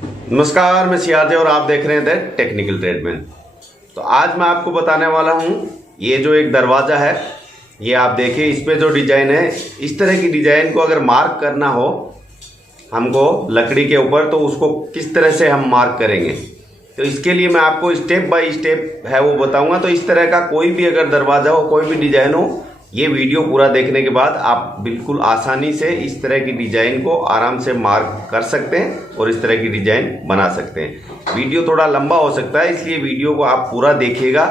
नमस्कार, मैं सियाज और आप देख रहे हैं द टेक्निकल ट्रेडमैन। तो आज मैं आपको बताने वाला हूं, ये जो एक दरवाज़ा है, ये आप देखिए, इस पे जो डिज़ाइन है, इस तरह की डिज़ाइन को अगर मार्क करना हो हमको लकड़ी के ऊपर, तो उसको किस तरह से हम मार्क करेंगे। तो इसके लिए मैं आपको स्टेप बाय स्टेप है वो बताऊंगा। तो इस तरह का कोई भी अगर दरवाज़ा हो, कोई भी डिज़ाइन हो, ये वीडियो पूरा देखने के बाद आप बिल्कुल आसानी से इस तरह की डिज़ाइन को आराम से मार्क कर सकते हैं और इस तरह की डिज़ाइन बना सकते हैं। वीडियो थोड़ा लंबा हो सकता है, इसलिए वीडियो को आप पूरा देखिएगा,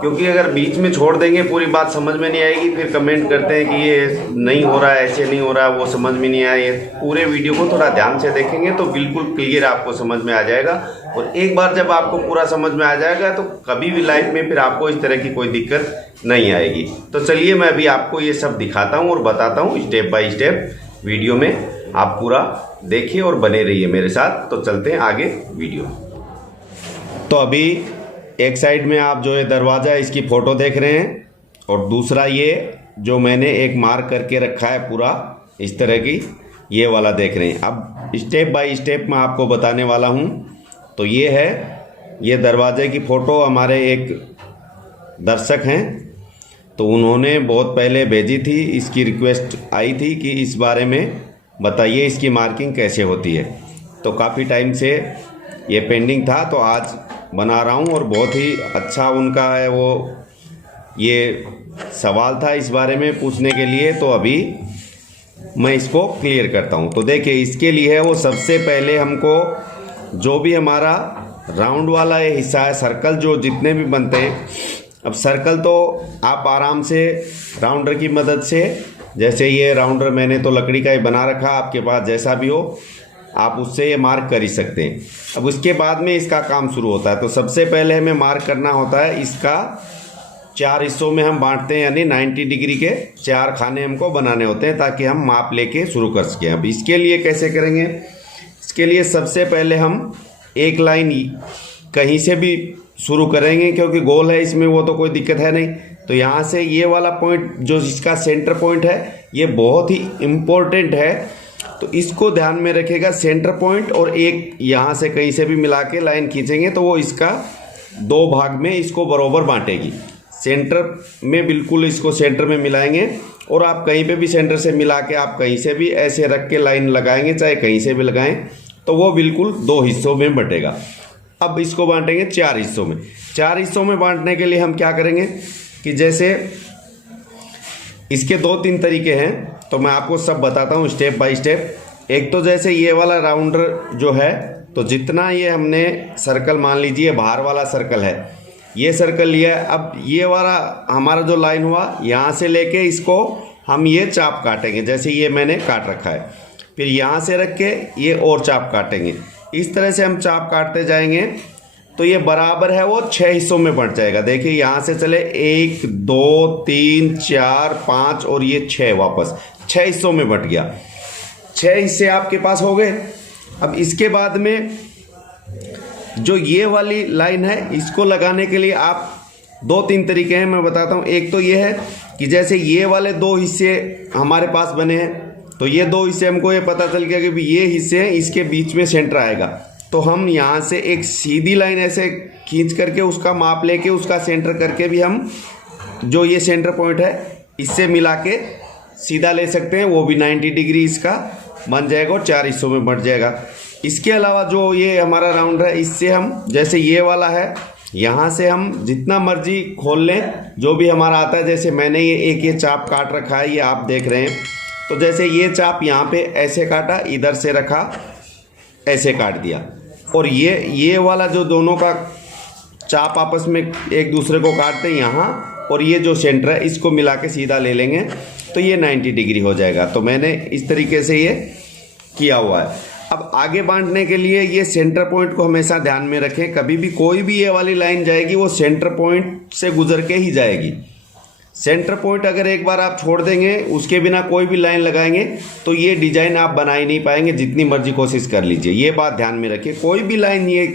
क्योंकि अगर बीच में छोड़ देंगे पूरी बात समझ में नहीं आएगी। फिर कमेंट करते हैं कि ये नहीं हो रहा है, ऐसे नहीं हो रहा है, वो समझ में नहीं आया। पूरे वीडियो को थोड़ा ध्यान से देखेंगे तो बिल्कुल क्लियर आपको समझ में आ जाएगा। और एक बार जब आपको पूरा समझ में आ जाएगा तो कभी भी लाइफ में फिर आपको इस तरह की कोई दिक्कत नहीं आएगी। तो चलिए मैं अभी आपको ये सब दिखाता हूँ और बताता हूँ स्टेप बाय स्टेप। वीडियो में आप पूरा देखिए और बने रहिए मेरे साथ। तो चलते हैं आगे वीडियो। तो अभी एक साइड में आप जो ये दरवाज़ा है इसकी फ़ोटो देख रहे हैं, और दूसरा ये जो मैंने एक मार्क करके रखा है पूरा इस तरह की, ये वाला देख रहे हैं। अब स्टेप बाय स्टेप मैं आपको बताने वाला हूँ। तो ये है, ये दरवाजे की फ़ोटो हमारे एक दर्शक हैं, तो उन्होंने बहुत पहले भेजी थी। इसकी रिक्वेस्ट आई थी कि इस बारे में बताइए इसकी मार्किंग कैसे होती है। तो काफ़ी टाइम से ये पेंडिंग था, तो आज बना रहा हूँ। और बहुत ही अच्छा उनका है वो ये सवाल था इस बारे में पूछने के लिए, तो अभी मैं इसको क्लियर करता हूँ। तो देखिए, इसके लिए वो सबसे पहले हमको जो भी हमारा राउंड वाला ये हिस्सा है, सर्कल जो जितने भी बनते हैं, अब सर्कल तो आप आराम से राउंडर की मदद से, जैसे ये राउंडर मैंने तो लकड़ी का ही बना रखा, आपके पास जैसा भी हो आप उससे ये मार्क कर ही सकते हैं। अब उसके बाद में इसका काम शुरू होता है। तो सबसे पहले हमें मार्क करना होता है, इसका 4 हिस्सों में हम बांटते हैं, यानी 90 डिग्री के 4 खाने हमको बनाने होते हैं, ताकि हम माप लेके शुरू कर सकें। अब इसके लिए कैसे करेंगे, इसके लिए सबसे पहले हम एक लाइन कहीं से भी शुरू करेंगे, क्योंकि गोल है इसमें, वो तो कोई दिक्कत है नहीं। तो यहाँ से ये वाला पॉइंट जो इसका सेंटर पॉइंट है, ये बहुत ही इम्पोर्टेंट है, तो इसको ध्यान में रखेगा। सेंटर पॉइंट और एक यहाँ से कहीं से भी मिला के लाइन खींचेंगे तो वो इसका 2 भाग में इसको बराबर बांटेगी। सेंटर में बिल्कुल इसको सेंटर में मिलाएंगे, और आप कहीं पे भी सेंटर से मिला के आप कहीं से भी ऐसे रख के लाइन लगाएंगे, चाहे कहीं से भी लगाएं, तो वो बिल्कुल 2 हिस्सों में बटेगा। अब इसको बांटेंगे 4 हिस्सों में। 4 हिस्सों में बांटने के लिए हम क्या करेंगे कि जैसे इसके 2-3 तरीके हैं, तो मैं आपको सब बताता हूँ स्टेप बाय स्टेप। एक तो जैसे ये वाला राउंडर जो है, तो जितना ये हमने सर्कल, मान लीजिए बाहर वाला सर्कल है, ये सर्कल लिया है। अब ये वाला हमारा जो लाइन हुआ, यहाँ से लेके इसको हम ये चाप काटेंगे, जैसे ये मैंने काट रखा है। फिर यहाँ से रख के ये और चाप काटेंगे। इस तरह से हम चाप काटते जाएंगे तो ये बराबर है वो 6 हिस्सों में बंट जाएगा। देखिए यहाँ से चले 1 2 3 4 5 और ये 6, वापस 6 हिस्सों में बंट गया। 6 हिस्से आपके पास हो गए। अब इसके बाद में जो ये वाली लाइन है, इसको लगाने के लिए आप 2-3 तरीके हैं, मैं बताता हूँ। एक तो ये है कि जैसे ये वाले 2 हिस्से हमारे पास बने हैं, तो ये 2 हिस्से हमको ये पता चल गया कि ये हिस्से हैं, इसके बीच में सेंटर आएगा। तो हम यहाँ से एक सीधी लाइन ऐसे खींच करके उसका माप लेके उसका सेंटर करके भी हम जो ये सेंटर पॉइंट है इससे मिला के सीधा ले सकते हैं, वो भी 90 डिग्री इसका बन जाएगा और 4 हिस्सों में बंट जाएगा। इसके अलावा जो ये हमारा राउंड है, इससे हम जैसे ये वाला है, यहाँ से हम जितना मर्जी खोल लें, जो भी हमारा आता है। जैसे मैंने ये चाप काट रखा है, ये आप देख रहे हैं। तो जैसे ये चाप यहाँ पे ऐसे काटा, इधर से रखा, ऐसे काट दिया, और ये वाला जो दोनों का चाप आपस में एक दूसरे को काटते हैं यहाँ, और ये जो सेंटर है इसको मिला के सीधा ले लेंगे, तो ये 90 डिग्री हो जाएगा। तो मैंने इस तरीके से ये किया हुआ है। अब आगे बांटने के लिए ये सेंटर पॉइंट को हमेशा ध्यान में रखें। कभी भी कोई भी ये वाली लाइन जाएगी, वो सेंटर पॉइंट से गुजर के ही जाएगी। सेंटर पॉइंट अगर एक बार आप छोड़ देंगे, उसके बिना कोई भी लाइन लगाएंगे, तो ये डिजाइन आप बना ही नहीं पाएंगे, जितनी मर्जी कोशिश कर लीजिए। ये बात ध्यान में रखिए, कोई भी लाइन ये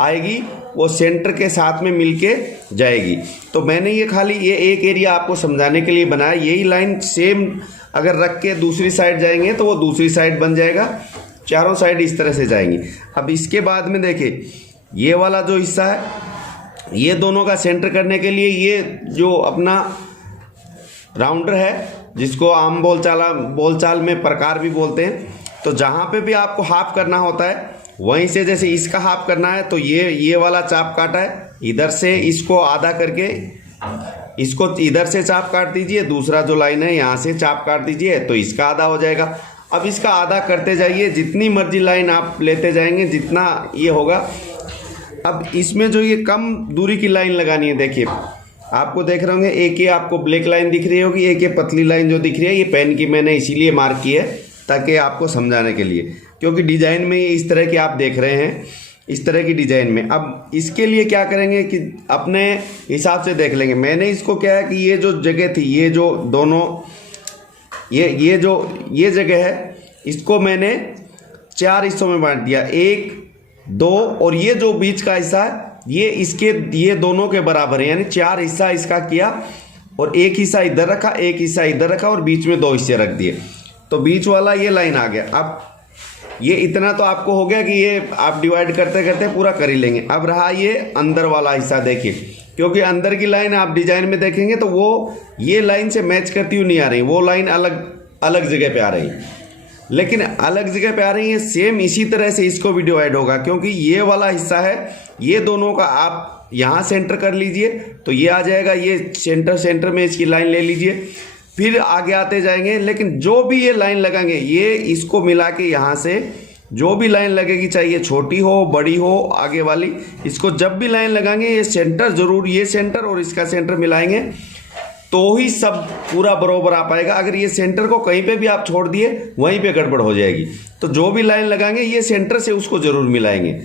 आएगी वो सेंटर के साथ में मिलके जाएगी। तो मैंने ये खाली ये एक एरिया आपको समझाने के लिए बनाया। यही लाइन सेम अगर रख के दूसरी साइड जाएंगे तो वो दूसरी साइड बन जाएगा। चारों साइड इस तरह से जाएंगी। अब इसके बाद में देखिए ये वाला जो हिस्सा है, ये दोनों का सेंटर करने के लिए ये जो अपना राउंडर है, जिसको आम बोलचाल में प्रकार भी बोलते हैं, तो जहाँ पे भी आपको हाफ करना होता है वहीं से, जैसे इसका हाफ करना है तो ये वाला चाप काटा है, इधर से इसको आधा करके इसको इधर से चाप काट दीजिए, दूसरा जो लाइन है यहाँ से चाप काट दीजिए, तो इसका आधा हो जाएगा। अब इसका आधा करते जाइए, जितनी मर्जी लाइन आप लेते जाएंगे जितना ये होगा। अब इसमें जो ये कम दूरी की लाइन लगानी है, देखिए आपको देख रहे होंगे एक ये आपको ब्लैक लाइन दिख रही होगी, एक ये पतली लाइन जो दिख रही है, ये पेन की मैंने इसीलिए मार्क की है ताकि आपको समझाने के लिए, क्योंकि डिजाइन में इस तरह की आप देख रहे हैं, इस तरह की डिजाइन में। अब इसके लिए क्या करेंगे कि अपने हिसाब से देख लेंगे। मैंने इसको क्या है कि ये जो जगह थी, ये जो दोनों ये जगह है, इसको मैंने 4 हिस्सों में बांट दिया, 1 2 और ये जो बीच का हिस्सा है ये दोनों के बराबर है, यानी 4 हिस्सा इसका किया और एक हिस्सा इधर रखा, एक हिस्सा इधर रखा और बीच में 2 हिस्से रख दिए, तो बीच वाला ये लाइन आ गया। अब ये इतना तो आपको हो गया कि ये आप डिवाइड करते करते पूरा कर ही लेंगे। अब रहा ये अंदर वाला हिस्सा, देखिए क्योंकि अंदर की लाइन आप डिजाइन में देखेंगे तो वो ये लाइन से मैच करती हुई नहीं आ रही, वो लाइन अलग जगह पे आ रही, लेकिन अलग जगह पे आ रही है। सेम इसी तरह से इसको भी डिवाइड होगा, क्योंकि ये वाला हिस्सा है, ये दोनों का आप यहाँ सेंटर कर लीजिए तो ये आ जाएगा, ये सेंटर में इसकी लाइन ले लीजिए, फिर आगे आते जाएंगे। लेकिन जो भी ये लाइन लगाएंगे, ये इसको मिला के यहाँ से जो भी लाइन लगेगी, चाहे ये छोटी हो बड़ी हो आगे वाली, इसको जब भी लाइन लगाएंगे ये सेंटर जरूर, ये सेंटर और इसका सेंटर मिलाएंगे तो ही सब पूरा बरोबर आ पाएगा। अगर ये सेंटर को कहीं पे भी आप छोड़ दिए वहीं पे गड़बड़ हो जाएगी। तो जो भी लाइन लगाएंगे ये सेंटर से उसको जरूर मिलाएंगे।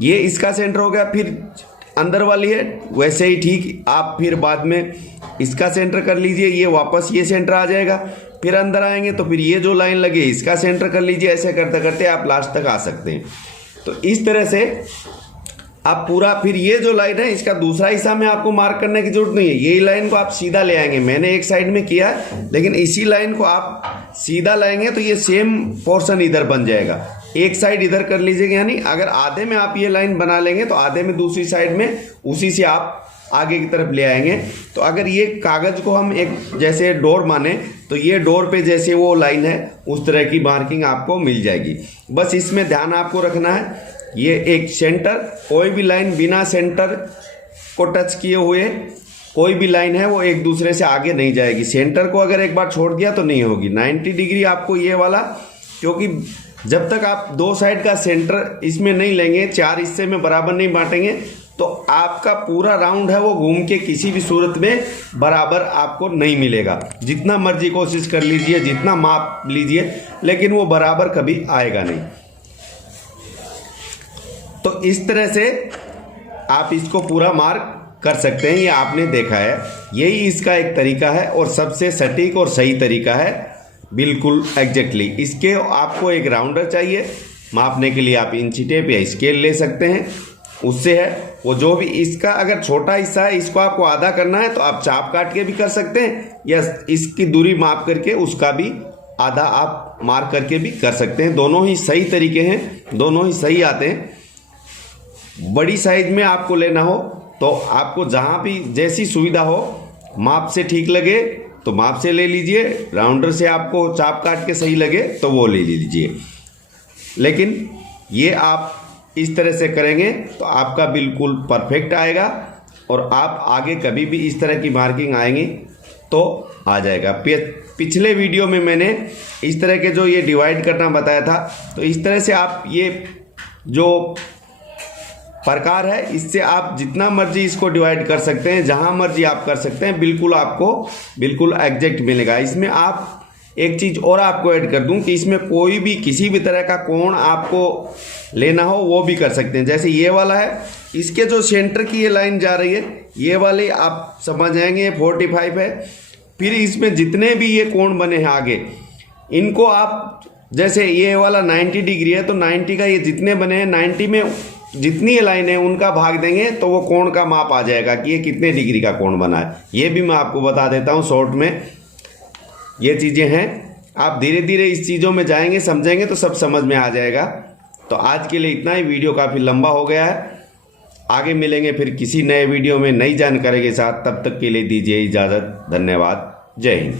ये इसका सेंटर हो गया, फिर अंदर वाली है वैसे ही ठीक, आप फिर बाद में इसका सेंटर कर लीजिए, ये वापस ये सेंटर आ जाएगा, फिर अंदर आएंगे तो फिर ये जो लाइन लगे इसका सेंटर कर लीजिए। ऐसे करते करते आप लास्ट तक आ सकते हैं। तो इस तरह से आप पूरा, फिर ये जो लाइन है इसका दूसरा हिस्सा में आपको मार्क करने की जरूरत नहीं है, यही लाइन को आप सीधा ले आएंगे। मैंने एक साइड में किया है, लेकिन इसी लाइन को आप सीधा लाएंगे तो ये सेम पोर्शन इधर बन जाएगा। एक साइड इधर कर लीजिएगा, यानी अगर आधे में आप ये लाइन बना लेंगे तो आधे में दूसरी साइड में उसी से आप आगे की तरफ ले आएंगे। तो अगर ये कागज को हम एक जैसे डोर माने तो ये डोर पे जैसे वो लाइन है उस तरह की मार्किंग आपको मिल जाएगी। बस इसमें ध्यान आपको रखना है, ये एक सेंटर, कोई भी लाइन बिना सेंटर को टच किए हुए कोई भी लाइन है वो एक दूसरे से आगे नहीं जाएगी। सेंटर को अगर एक बार छोड़ दिया तो नहीं होगी। 90 डिग्री आपको ये वाला, क्योंकि जब तक आप 2 साइड का सेंटर इसमें नहीं लेंगे, 4 हिस्से में बराबर नहीं बांटेंगे, तो आपका पूरा राउंड है वो घूम के किसी भी सूरत में बराबर आपको नहीं मिलेगा। जितना मर्जी कोशिश कर लीजिए, जितना माप लीजिए, लेकिन वो बराबर कभी आएगा नहीं। तो इस तरह से आप इसको पूरा मार्क कर सकते हैं। ये आपने देखा है, यही इसका एक तरीका है और सबसे सटीक और सही तरीका है, बिल्कुल एग्जैक्टली। इसके आपको एक राउंडर चाहिए, मापने के लिए आप इंची टेप या स्केल ले सकते हैं, उससे है वो जो भी इसका अगर छोटा हिस्सा है इसको आपको आधा करना है तो आप चाप काट के भी कर सकते हैं, या इसकी दूरी माप करके उसका भी आधा आप मार्क करके भी कर सकते हैं। दोनों ही सही तरीके हैं, दोनों ही सही आते हैं। बड़ी साइज में आपको लेना हो तो आपको जहाँ भी जैसी सुविधा हो, माप से ठीक लगे तो माप से ले लीजिए, राउंडर से आपको चाप काट के सही लगे तो वो ले लीजिए। लेकिन ये आप इस तरह से करेंगे तो आपका बिल्कुल परफेक्ट आएगा और आप आगे कभी भी इस तरह की मार्किंग आएंगी तो आ जाएगा। पिछले वीडियो में मैंने इस तरह के जो ये डिवाइड करना बताया था, तो इस तरह से आप ये जो प्रकार है इससे आप जितना मर्जी इसको डिवाइड कर सकते हैं, जहां मर्जी आप कर सकते हैं, बिल्कुल आपको बिल्कुल एग्जैक्ट मिलेगा। इसमें आप एक चीज़ और आपको ऐड कर दूं कि इसमें कोई भी किसी भी तरह का कोण आपको लेना हो वो भी कर सकते हैं। जैसे ये वाला है, इसके जो सेंटर की ये लाइन जा रही है, ये वाली आप समझ जाएंगे 45 है। फिर इसमें जितने भी ये कोण बने हैं आगे, इनको आप जैसे ये वाला 90 डिग्री है तो 90 का ये जितने बने हैं 90 में जितनी ये लाइन है उनका भाग देंगे तो वो कोण का माप आ जाएगा कि ये कितने डिग्री का कोण बना है। ये भी मैं आपको बता देता हूँ शॉर्ट में, ये चीज़ें हैं। आप धीरे धीरे इस चीज़ों में जाएंगे, समझेंगे तो सब समझ में आ जाएगा। तो आज के लिए इतना ही, वीडियो काफ़ी लंबा हो गया है। आगे मिलेंगे फिर किसी नए वीडियो में नई जानकारी के साथ। तब तक के लिए दीजिए इजाज़त। धन्यवाद। जय हिंद।